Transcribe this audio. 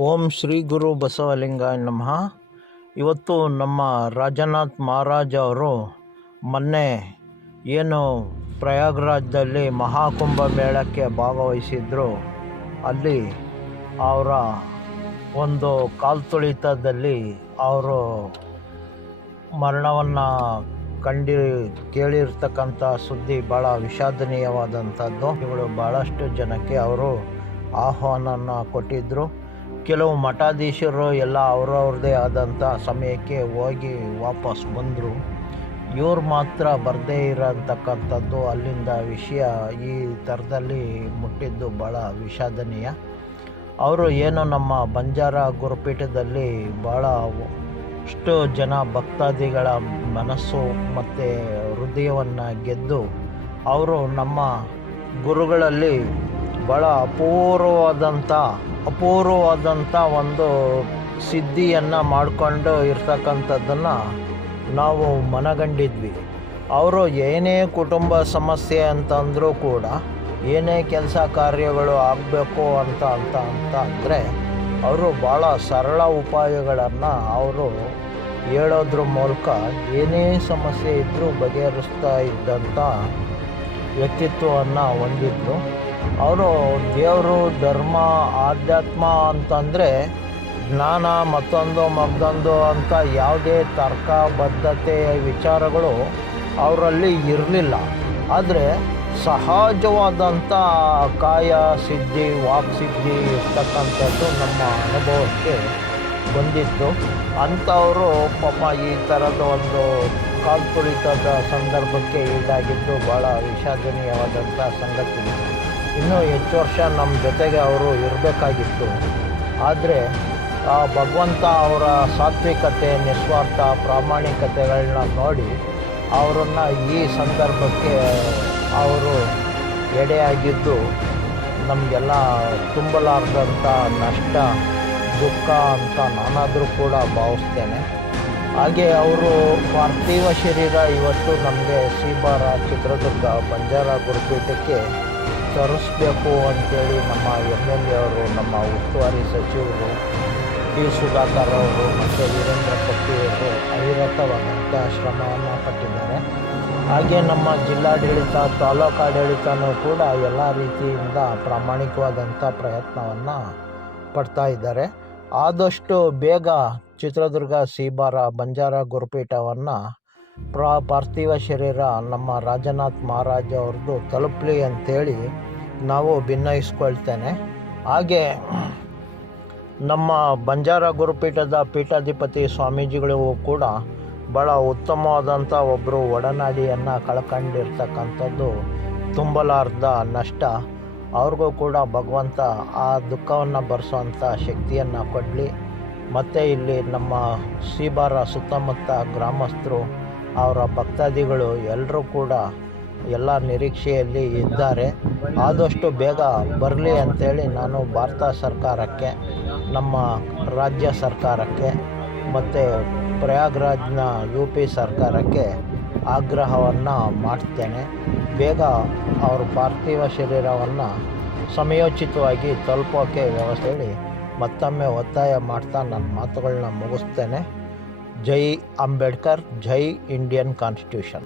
ಓಂ ಶ್ರೀ ಗುರು ಬಸವಲಿಂಗಾಯ ನಮಃ. ಇವತ್ತು ನಮ್ಮ ರಾಜನಾಥ್ ಮಹಾರಾಜ್ ಅವರು ಮೊನ್ನೆ ಏನು ಪ್ರಯಾಗ್ರಾಜ್ದಲ್ಲಿ ಮಹಾಕುಂಭ ಮೇಳಕ್ಕೆ ಭಾಗವಹಿಸಿದ್ರು, ಅಲ್ಲಿ ಅವರ ಒಂದು ಕಾಲ್ತುಳಿತದಲ್ಲಿ ಅವರು ಮರಣವನ್ನು ಕೇಳಿರ್ತಕ್ಕಂಥ ಸುದ್ದಿ ಭಾಳ ವಿಷಾದನೀಯವಾದಂಥದ್ದು. ಇವರು ಭಾಳಷ್ಟು ಜನಕ್ಕೆ ಅವರು ಆಹ್ವಾನನ ಕೊಟ್ಟಿದ್ದರು. ಕೆಲವು ಮಠಾಧೀಶರು ಎಲ್ಲ ಅವ್ರವ್ರದ್ದೇ ಆದಂಥ ಸಮಯಕ್ಕೆ ಹೋಗಿ ವಾಪಸ್ ಬಂದರು. ಇವ್ರು ಮಾತ್ರ ಬರದೇ ಇರೋಂತಕ್ಕಂಥದ್ದು, ಅಲ್ಲಿಂದ ವಿಷಯ ಈ ಥರದಲ್ಲಿ ಮುಟ್ಟಿದ್ದು ಭಾಳ ವಿಷಾದನೀಯ. ಅವರು ಏನು ನಮ್ಮ ಬಂಜಾರ ಗುರುಪೀಠದಲ್ಲಿ ಭಾಳ ಅಷ್ಟು ಜನ ಭಕ್ತಾದಿಗಳ ಮನಸ್ಸು ಮತ್ತು ಹೃದಯವನ್ನು ಗೆದ್ದು ಅವರು ನಮ್ಮ ಗುರುಗಳಲ್ಲಿ ಭಾಳ ಅಪೂರ್ವವಾದಂಥ ಒಂದು ಸಿದ್ಧಿಯನ್ನು ಮಾಡಿಕೊಂಡು ಇರ್ತಕ್ಕಂಥದ್ದನ್ನು ನಾವು ಮನಗಂಡಿದ್ವಿ. ಅವರು ಏನೇ ಕುಟುಂಬ ಸಮಸ್ಯೆ ಅಂತಂದರೂ ಕೂಡ, ಏನೇ ಕೆಲಸ ಕಾರ್ಯಗಳು ಆಗಬೇಕು ಅಂತ ಅಂದರೆ ಅವರು ಭಾಳ ಸರಳ ಉಪಾಯಗಳನ್ನು ಅವರು ಹೇಳೋದ್ರ ಮೂಲಕ ಏನೇ ಸಮಸ್ಯೆ ಇದ್ದರೂ ಬಗೆಹರಿಸ್ತಾ ಇದ್ದಂಥ ವ್ಯಕ್ತಿತ್ವವನ್ನು ಹೊಂದಿದ್ರು. ಅವರು ದೇವರು, ಧರ್ಮ, ಆಧ್ಯಾತ್ಮ ಅಂತಂದರೆ ಜ್ಞಾನ ಮತ್ತೊಂದು ಅಂತ ಯಾವುದೇ ತರ್ಕಬದ್ಧತೆಯ ವಿಚಾರಗಳು ಅವರಲ್ಲಿ ಇರಲಿಲ್ಲ. ಆದರೆ ಸಹಜವಾದಂಥ ಕಾಯ ಸಿದ್ಧಿ, ವಾಕ್ಸಿದ್ಧಿ ಇರ್ತಕ್ಕಂಥದ್ದು ನಮ್ಮ ಅನುಭವಕ್ಕೆ ಬಂದಿತ್ತು. ಅಂಥವರು ಪಾಪ ಈ ಥರದ ಒಂದು ಕಾಲ್ತುಳಿತದ ಸಂದರ್ಭಕ್ಕೆ ಈಡಾಗಿದ್ದು ಭಾಳ ವಿಷಾದನೀಯವಾದಂಥ ಸಂಗತಿ. ಇನ್ನೂ ಹೆಚ್ಚು ವರ್ಷ ನಮ್ಮ ಜೊತೆಗೆ ಅವರು ಇರಬೇಕಾಗಿತ್ತು. ಆದರೆ ಆ ಭಗವಂತ ಅವರ ಸಾತ್ವಿಕತೆ, ನಿಸ್ವಾರ್ಥ, ಪ್ರಾಮಾಣಿಕತೆಗಳನ್ನ ನೋಡಿ ಅವರನ್ನು ಈ ಸಂದರ್ಭಕ್ಕೆ ಅವರು ಎಡೆಯಾಗಿದ್ದು ನಮಗೆಲ್ಲ ತುಂಬಲಾರ್ದಂಥ ನಷ್ಟ, ದುಃಖ ಅಂತ ನಾನಾದರೂ ಕೂಡ ಭಾವಿಸ್ತೇನೆ. ಹಾಗೆ ಅವರು ಪಾರ್ಥಿವ ಶರೀರ ಇವತ್ತು ನಮಗೆ ಶ್ರೀಬಾರ ಚಿತ್ರದುರ್ಗ ಬಂಜಾರ ಗುರುಪೀಠಕ್ಕೆ ತರಿಸ್ಬೇಕು ಅಂತೇಳಿ ನಮ್ಮ MLA ಅವರು, ನಮ್ಮ ಉಸ್ತುವಾರಿ ಸಚಿವರು ಡಿ ಸುಧಾಕರ್ ಅವರು ಮತ್ತು ವೀರೇಂದ್ರ ಪಟ್ಟಿಯವರು ಅವಿರತವಾದಂಥ ಶ್ರಮವನ್ನು ಪಟ್ಟಿದ್ದಾರೆ. ಹಾಗೆ ನಮ್ಮ ಜಿಲ್ಲಾಡಳಿತ, ತಾಲೂಕು ಆಡಳಿತನೂ ಕೂಡ ಎಲ್ಲ ರೀತಿಯಿಂದ ಪ್ರಾಮಾಣಿಕವಾದಂಥ ಪ್ರಯತ್ನವನ್ನು ಪಡ್ತಾ ಇದ್ದಾರೆ. ಆದಷ್ಟು ಬೇಗ ಚಿತ್ರದುರ್ಗ ಶ್ರೀಬಾರ ಬಂಜಾರ ಗುರುಪೀಠವನ್ನು ಪಾರ್ಥಿವ ಶರೀರ ನಮ್ಮ ರಾಜನಾಥ್ ಮಹಾರಾಜ್ ಅವ್ರದ್ದು ತಲುಪಲಿ ಅಂಥೇಳಿ ನಾವು ಭಿನ್ನಯಿಸ್ಕೊಳ್ತೇನೆ. ಹಾಗೆ ನಮ್ಮ ಬಂಜಾರ ಗುರುಪೀಠದ ಪೀಠಾಧಿಪತಿ ಸ್ವಾಮೀಜಿಗಳಿಗೂ ಕೂಡ ಭಾಳ ಉತ್ತಮವಾದಂಥ ಒಬ್ಬರು ಒಡನಾಡಿಯನ್ನು ಕಳ್ಕೊಂಡಿರ್ತಕ್ಕಂಥದ್ದು ತುಂಬಲಾರ್ದ ನಷ್ಟ. ಅವ್ರಿಗೂ ಕೂಡ ಭಗವಂತ ಆ ದುಃಖವನ್ನು ಭರಿಸುವಂಥ ಶಕ್ತಿಯನ್ನು ಕೊಡಲಿ. ಮತ್ತು ಇಲ್ಲಿ ನಮ್ಮ ಶ್ರೀಬಾರ ಸುತ್ತಮುತ್ತ ಗ್ರಾಮಸ್ಥರು, ಅವರ ಭಕ್ತಾದಿಗಳು ಎಲ್ಲರೂ ಕೂಡ ಎಲ್ಲ ನಿರೀಕ್ಷೆಯಲ್ಲಿ ಇದ್ದಾರೆ. ಆದಷ್ಟು ಬೇಗ ಬರಲಿ ಅಂಥೇಳಿ ನಾನು ಭಾರತ ಸರ್ಕಾರಕ್ಕೆ, ನಮ್ಮ ರಾಜ್ಯ ಸರ್ಕಾರಕ್ಕೆ ಮತ್ತು ಪ್ರಯಾಗ್ರಾಜ್ನ UP ಸರ್ಕಾರಕ್ಕೆ ಆಗ್ರಹವನ್ನು ಮಾಡ್ತೇನೆ. ಬೇಗ ಅವ್ರ ಪಾರ್ಥಿವ ಶರೀರವನ್ನು ಸಮಯೋಚಿತವಾಗಿ ತಲುಪೋಕ್ಕೆ ವ್ಯವಸ್ಥೆ ಹೇಳಿ ಮತ್ತೊಮ್ಮೆ ಒತ್ತಾಯ ಮಾಡ್ತಾ ನನ್ನ ಮಾತುಗಳನ್ನ ಮುಗಿಸ್ತೇನೆ. ಜೈ ಅಂಬೇಡ್ಕರ್, ಜೈ ಇಂಡಿಯನ್ ಕಾನ್ಸ್ಟಿಟ್ಯೂಷನ್.